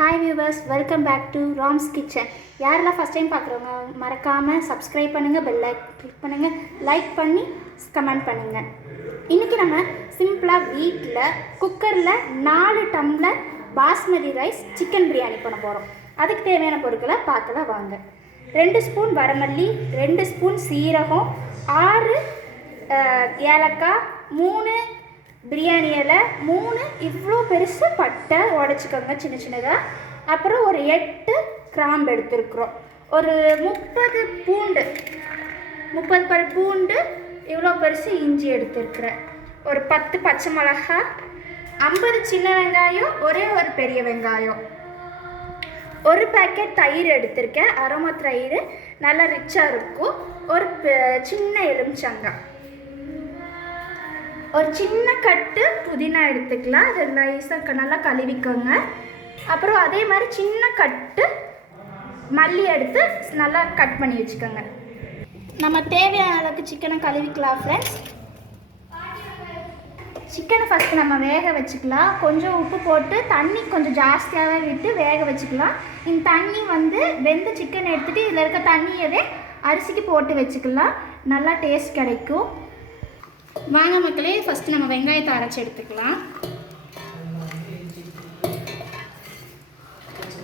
Hi viewers, welcome back to Rams kitchen. யாரெல்லாம் first time பார்க்குறவங்க மறக்காமல் சப்ஸ்கிரைப் பண்ணுங்கள், பெல் கிளிக் பண்ணுங்கள், லைக் பண்ணி கமெண்ட் பண்ணுங்கள். இன்றைக்கி நம்ம சிம்பிளாக வீட்டில் குக்கரில் 4 tumbler basmati rice chicken biryani பண்ண போகிறோம். அதுக்கு தேவையான பொருட்களை பார்க்கலாம் வாங்க. 2 ஸ்பூன் வரமல்லி, 2 ஸ்பூன் சீரகம், 6 ஏலக்காய், 3 பிரியாணி இலை, 3 இவ்வளோ பெருசு பட்டை உடச்சிக்கோங்க சின்ன சின்னதாக. அப்புறம் ஒரு 8 கிராம்பு எடுத்துருக்குறோம். ஒரு 30 பல் பூண்டு, இவ்வளோ பெருசு இஞ்சி எடுத்துருக்குறேன். ஒரு 10 பச்சை மிளகா, 50 சின்ன வெங்காயம், ஒரே ஒரு பெரிய வெங்காயம், ஒரு பேக்கெட் தயிர் எடுத்திருக்கேன். அரோமா தயிர் நல்லா ரிச்சாக இருக்கும். ஒரு சின்ன எலுமிச்சங்காய், ஒரு சின்ன கட்டு புதினா எடுத்துக்கலாம். அது நைஸாக நல்லா கழுவிக்கோங்க. அப்புறம் அதே மாதிரி சின்ன கட்டு மல்லி எடுத்து நல்லா கட் பண்ணி வச்சுக்கோங்க. நம்ம தேவையான அளவுக்கு சிக்கனை கழுவிக்கலாம் ஃப்ரெண்ட்ஸ். சிக்கனை ஃபஸ்ட்டு நம்ம வேக வச்சுக்கலாம். கொஞ்சம் உப்பு போட்டு தண்ணி கொஞ்சம் ஜாஸ்தியாகவே விட்டு வேக வச்சுக்கலாம். இந்த தண்ணி வெந்த சிக்கன் எடுத்துகிட்டு இதில் இருக்க தண்ணியவே அரிசிக்கு போட்டு வச்சுக்கலாம். நல்லா டேஸ்ட் கிடைக்கும். வாங்க மக்களே, ஃபஸ்ட்டு நம்ம வெங்காயத்தை அரைச்சி எடுத்துக்கலாம்.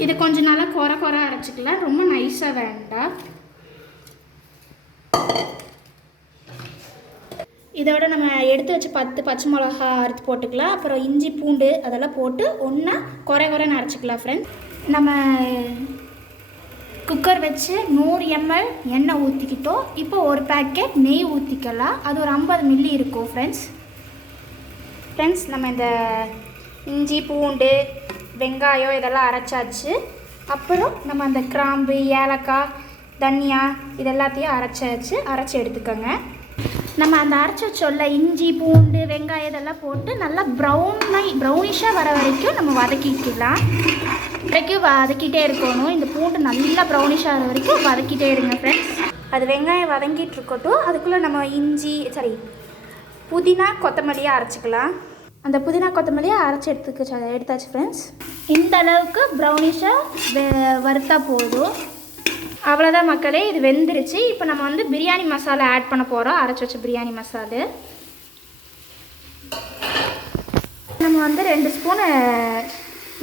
இது கொஞ்சம் நல்லா குறை அரைச்சிக்கலாம், ரொம்ப நைஸாக வேண்டாம். இதோட நம்ம எடுத்து வச்சு 10 பச்சை மிளகா அறுத்து போட்டுக்கலாம். அப்புறம் இஞ்சி பூண்டு அதெல்லாம் போட்டு ஒன்றா குறைன்னு அரைச்சிக்கலாம் ஃப்ரெண்ட்ஸ். நம்ம குக்கர் வச்சு 100 ml எண்ணெய் ஊற்றிக்கிட்டோம். இப்போ ஒரு பேக்கெட் நெய் ஊற்றிக்கலாம். அது ஒரு 50 மில்லி இருக்கும் ஃப்ரெண்ட்ஸ். நம்ம இந்த இஞ்சி பூண்டு வெங்காயம் இதெல்லாம் அரைச்சாச்சு. அப்புறம் நம்ம அந்த கிராம்பு ஏலக்காய் தனியா இதெல்லாத்தையும் அரைச்சி எடுத்துக்கோங்க. நம்ம அந்த அரைச்சி வச்சோல்ல இஞ்சி பூண்டு வெங்காயம் இதெல்லாம் போட்டு நல்லா ப்ரௌனிஷாக வர வரைக்கும் நம்ம வதக்கிக்கலாம். வதக்கிட்டே இருக்கணும். இந்த பூண்டு நல்லா ப்ரௌனிஷாக வர வரைக்கும் வதக்கிட்டே இருங்க ஃப்ரெண்ட்ஸ். அது வெங்காயம் வதங்கிட்டு இருக்கட்டும். அதுக்குள்ளே நம்ம புதினா கொத்தமல்லியாக அரைச்சிக்கலாம். அந்த புதினா கொத்தமல்லியை அரைச்சி எடுத்தாச்சு ஃப்ரெண்ட்ஸ். இந்த அளவுக்கு ப்ரௌனிஷாக வறுத்தா போதும். அவ்வளோதான் மக்களே, இது வெந்துருச்சு. இப்போ நம்ம பிரியாணி மசாலா ஆட் பண்ண போகிறோம். அரைச்சி வச்ச பிரியாணி மசாலா நம்ம 2 ஸ்பூனு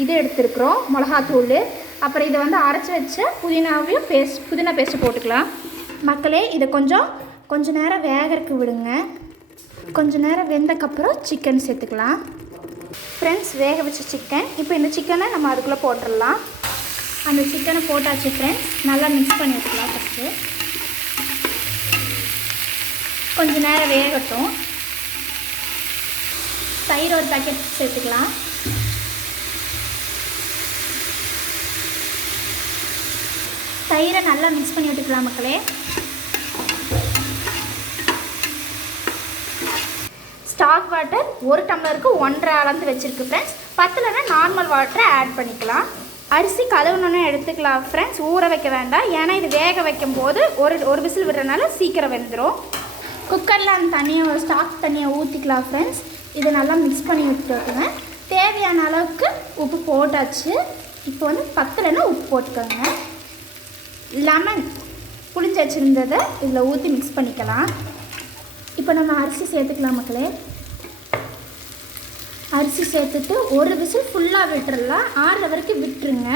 இது எடுத்துருக்குறோம் மிளகாத்தூள். அப்புறம் இதை அரைச்சி வச்ச புதினா பேஸ்ட்டு போட்டுக்கலாம். மக்களே, இதை கொஞ்சம் நேரம் வேகறதுக்கு விடுங்க. கொஞ்சம் நேரம் வெந்தக்கப்புறம் சிக்கன் சேர்த்துக்கலாம் ஃப்ரெண்ட்ஸ். வேக வச்ச சிக்கன். இப்போ இந்த சிக்கனை நம்ம அதுக்குள்ளே போட்டுடலாம். அந்த சிக்கனை போட்டாச்சு ஃப்ரெண்ட்ஸ். நல்லா மிக்ஸ் பண்ணி வச்சுக்கலாம். ஃபஸ்ட்டு கொஞ்சம் நேரம் வேகட்டும். தயிர் ஒரு பேக்கெட் சேர்த்துக்கலாம். தயிரை நல்லா மிக்ஸ் பண்ணி விட்டுக்கலாம் மக்களே. ஸ்டாக் வாட்டர் 1 டம்ளருக்கு 1.5 அளந்து வச்சுருக்கு ஃப்ரெண்ட்ஸ். பத்தலைன்னா நார்மல் வாட்டரை ஆட் பண்ணிக்கலாம். அரிசி கழுவுனோன்னு எடுத்துக்கலாம் ஃப்ரெண்ட்ஸ். ஊற வைக்க வேண்டாம், ஏன்னா இது வேக வைக்கும் போது ஒரு விசில் விடுறதுனால சீக்கிரம் வெந்துடும். குக்கரில் அந்த ஸ்டாக் தண்ணியை ஊற்றிக்கலாம் ஃப்ரெண்ட்ஸ். இதை நல்லா மிக்ஸ் பண்ணி விட்டுருங்க. தேவையான அளவுக்கு உப்பு போட்டாச்சு. இப்போ பத்தலைன்னா உப்பு போட்டுக்கோங்க. லெமன் புளிஞ்சு வச்சுருந்ததை இதில் ஊற்றி மிக்ஸ் பண்ணிக்கலாம். இப்போ நம்ம அரிசி சேர்த்துக்கலாம் மக்களே. அரிசி சேர்த்துட்டு ஒரு விசில் ஃபுல்லாக விட்டுறலாம். 6 வரைக்கும் விட்டுருங்க.